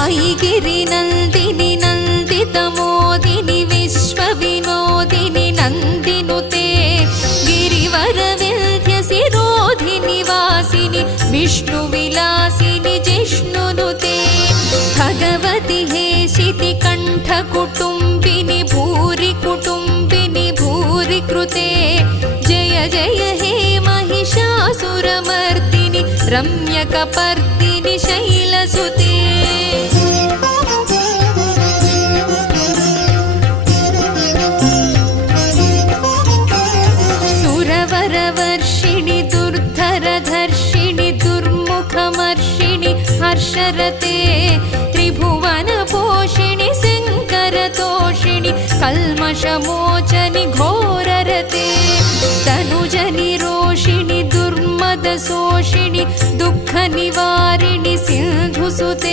ऐगिरिनन्दिनि नन्दितमोदिनि विश्वविनोदिनि नन्दिनुते गिरिवरविन्ध्यसिरोधिनि वासिनि विष्णुविलासिनि जिष्णुनुते भगवति हेशितिकण्ठकुटुम्बिनि भूरि कुटुम्बिनि भूरि कृते जय जय हे महिषासुरमर्दिनि रम्यकपर्दिनि शैलसुते सुरवरवर्षिणि दुर्धरधर्षिणि दुर्मुखमर्षिणि हर्षरते त्रिभुवनपोषिणि शङ्करतोषिणि कल्मषमोचनि घोररते तनुजनिरोषिणि दुर्मदशोषिणि दुःखनिवारिणि सिन्धुसुते